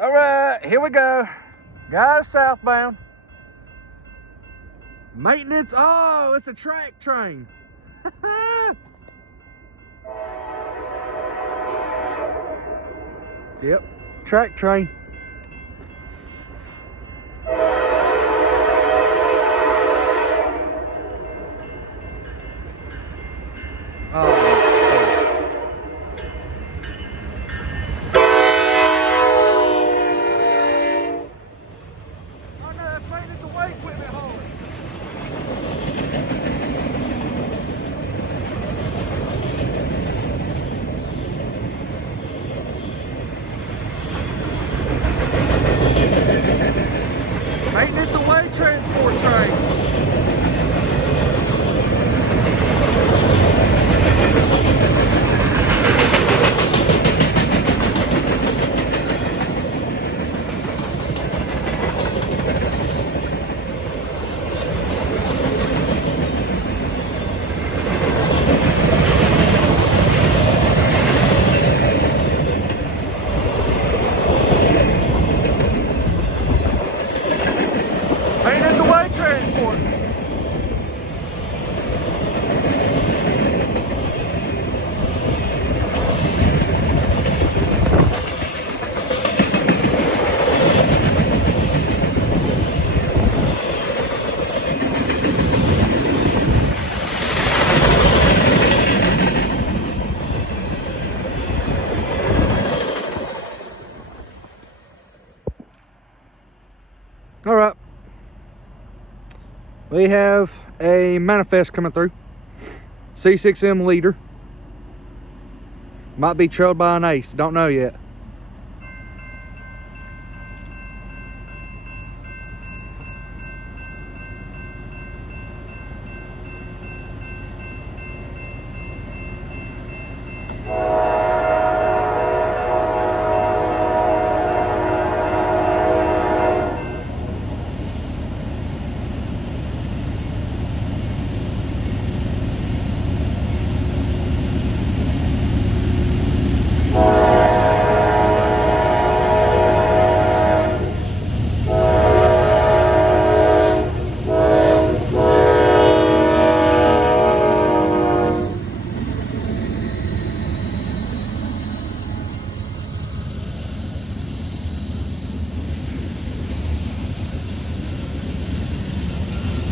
All right, here we go. Guys, southbound. Maintenance. Oh, it's a track train. Yep, track train. Oh, oh no, that's maintenance away equipment hauling. Maintenance away transport train. Maintenance away transport. All right. We have a manifest coming through. C6M leader. Might be trailed by an ace. Don't know yet.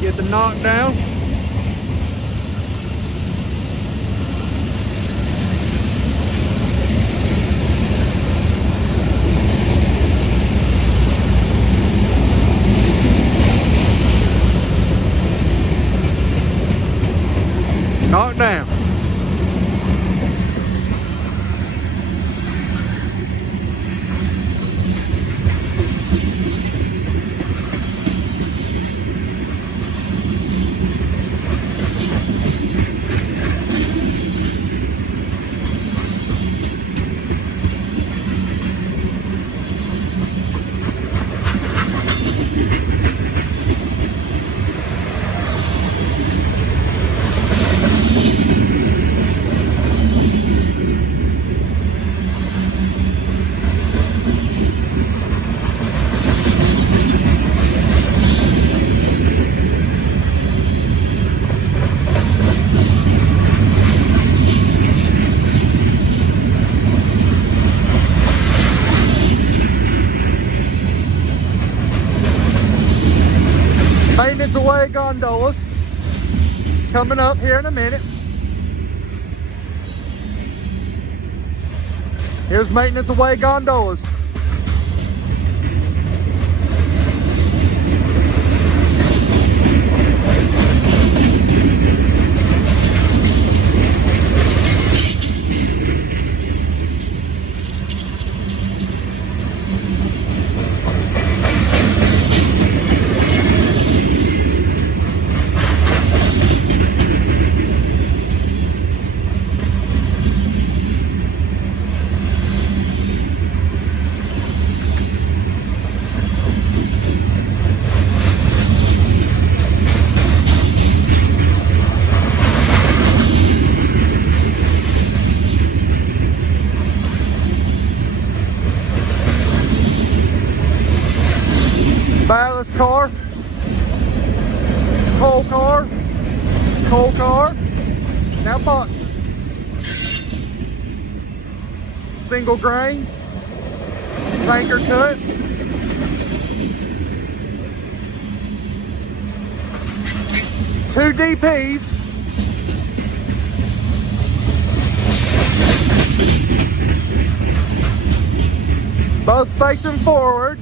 Get the knockdown. Knockdown. Maintenance away gondolas coming up here in a minute. Here's maintenance away gondolas. ballast car, coal car, coal car, now boxes. Single grain, tanker cut. Two DPs. Both facing forward.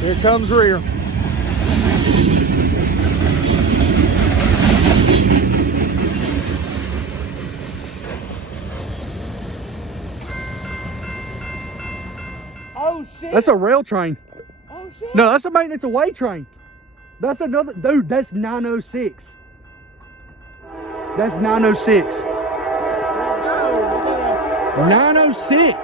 Here comes rear. Oh shit. That's a rail train. Oh shit. No, that's a maintenance away train. That's another, dude, that's 906. That's 906. 906.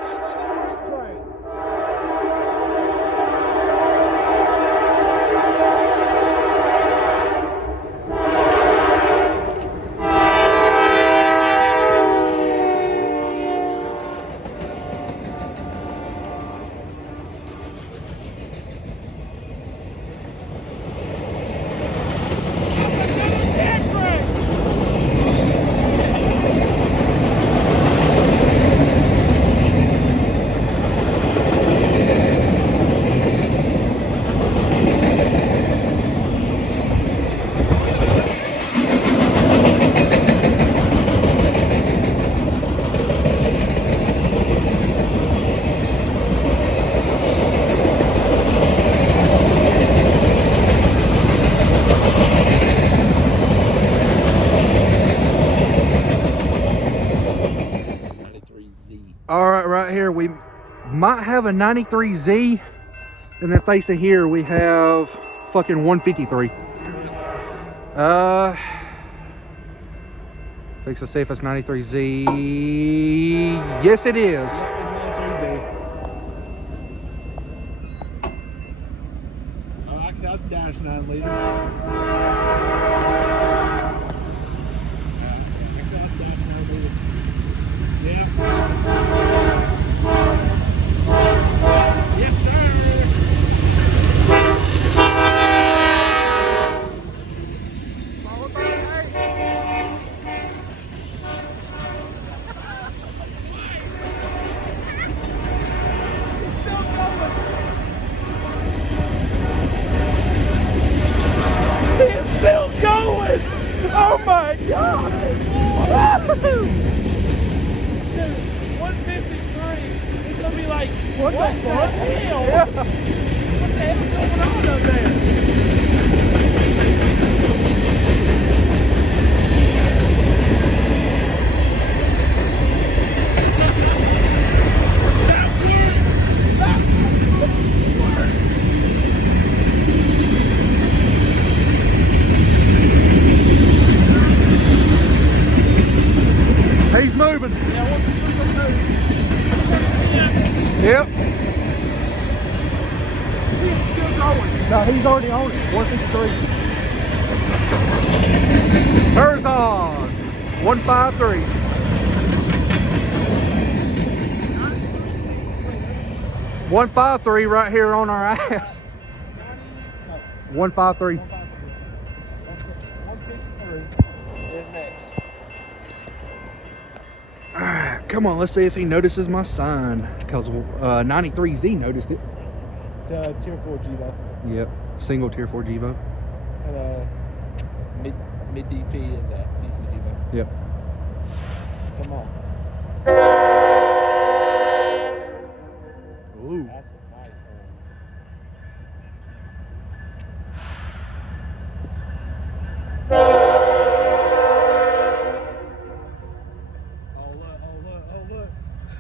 All right, right here, we might have a 93Z. And then facing here, we have fucking 153. Fix to see if it's 93Z. Yes, it is. I like that's dash 9 liter. Yeah. Yes, sir. Followed by an 8. It's still going. Oh my god. Dude, 153. It's gonna be like, what the hell? Yeah. What the hell's going on up there? He's moving. Yep. No, he's already on it. 153. Curzon. 153. 153 right here on our ass. 153. 153 is next. Alright, come on, let's see if he notices my sign. Because 93Z noticed it. Tier 4 Gevo. Yep, single tier 4 Gevo. And mid DP is a DC Gevo. Yep. Come on. Ooh. That's a nice one. Oh look, oh look, oh look.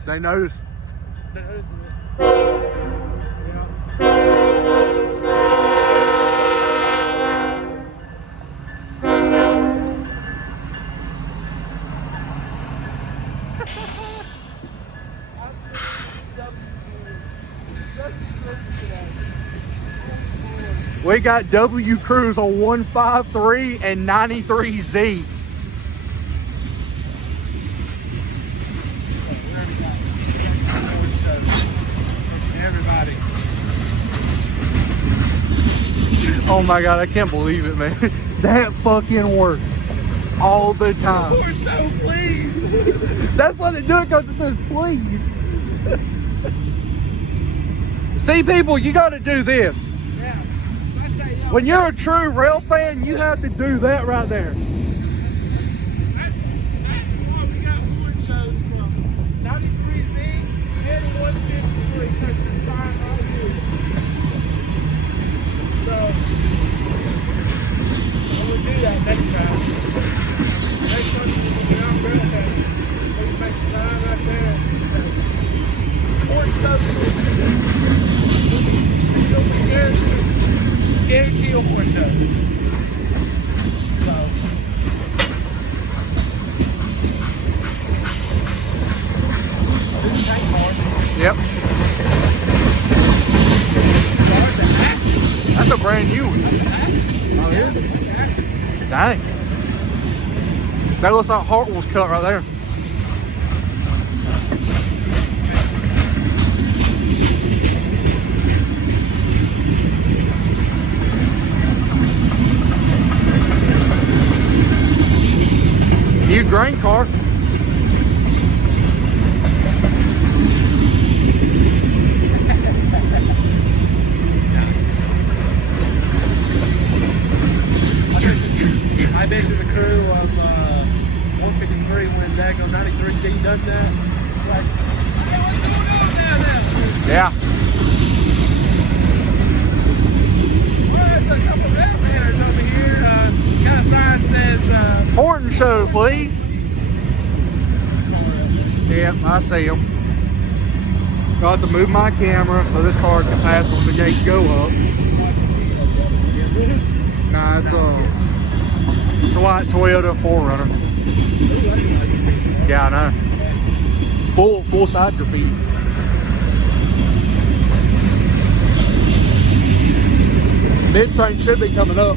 They notice. This is it. We got W Cruise on 153 and 93Z. Everybody. Oh my God, I can't believe it, man. That fucking works all the time. We're so pleased. That's why they do it, because it says please. See, people, you got to do this. Yeah. I say, yo, When you're a true rail fan, you have to do that right there. that's why we got horn shows from 93Z and 153 because it's fine all year. So, we'll do that next time. Next time we'll get out rail fans. So you make the time right there. Horn shows. It'll be guaranteed a horn show. So. Yep. That's a brand new one. Oh, is it? Dang. That looks like Hartwell's cut right there. New grain car. I've been to the crew of 153 when Dago 93Z does that. It's like, hey, what's going on down there? Yeah. Well, there's a couple of elevators over here. Got a sign that says, Horton show, please. Yep, I see them. Got to move my camera so this car can pass when the gates go up. Nah, it's a white Toyota 4Runner. Yeah, I know. Full side graffiti. Mid train should be coming up.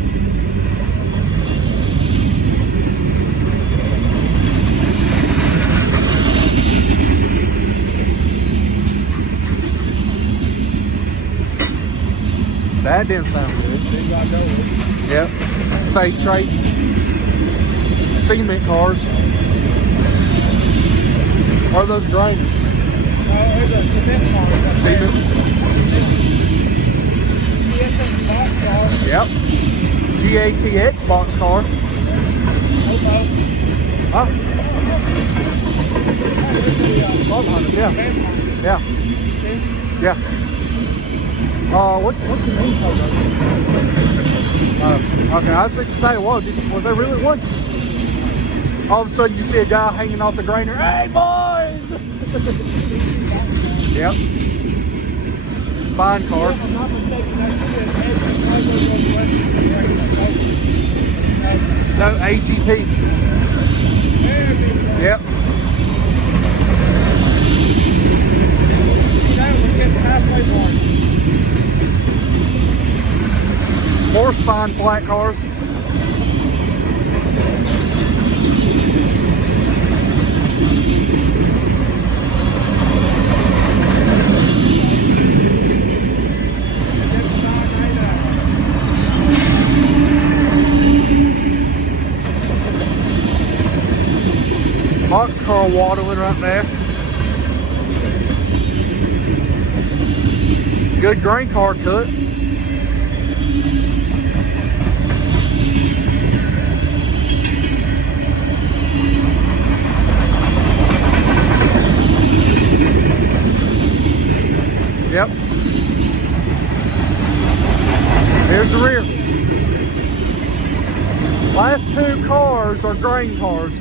That didn't sound good. Yep. Fake trade. Cement cars. Or those grainers. Cement. Yep. GATX box car. Huh? Yeah. Yeah. Yeah. What's the name called? Okay, I was fixing to say, whoa, was there really one? All of a sudden you see a guy hanging off the grainer. Hey, boys! Yep. Spine car. if I'm not mistaken, that's No, AGP. Yep. fine flat cars. Boxcar waddling right there. Good grain car cut. Yep. Here's the rear. Last two cars are grain cars.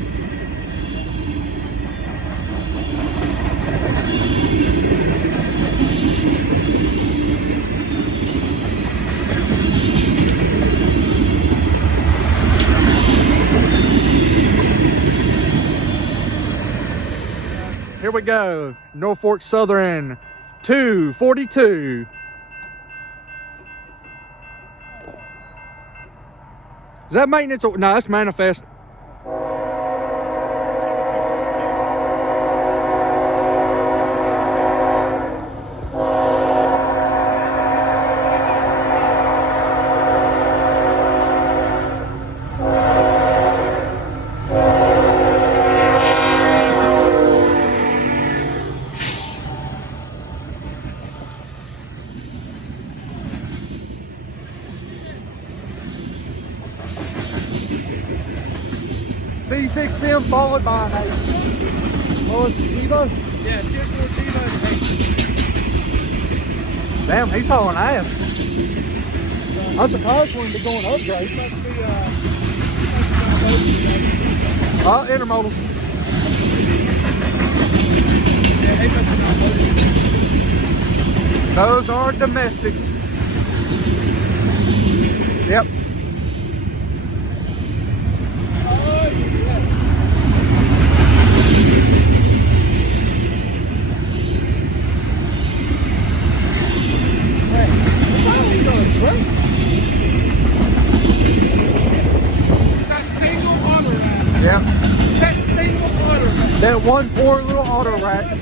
Here we go. Norfolk Southern 242. Is that maintenance? No, that's manifest. C6M followed by an 8. Oh, it's Evo? Yeah, Tier 4 Evo. Damn, he's hauling ass. I'm surprised when they're going upgrade. Must be, Intermodals. yeah, they must be not loaded. Those are domestics. Yep. Yeah. That single auto rack. That one poor little auto rack.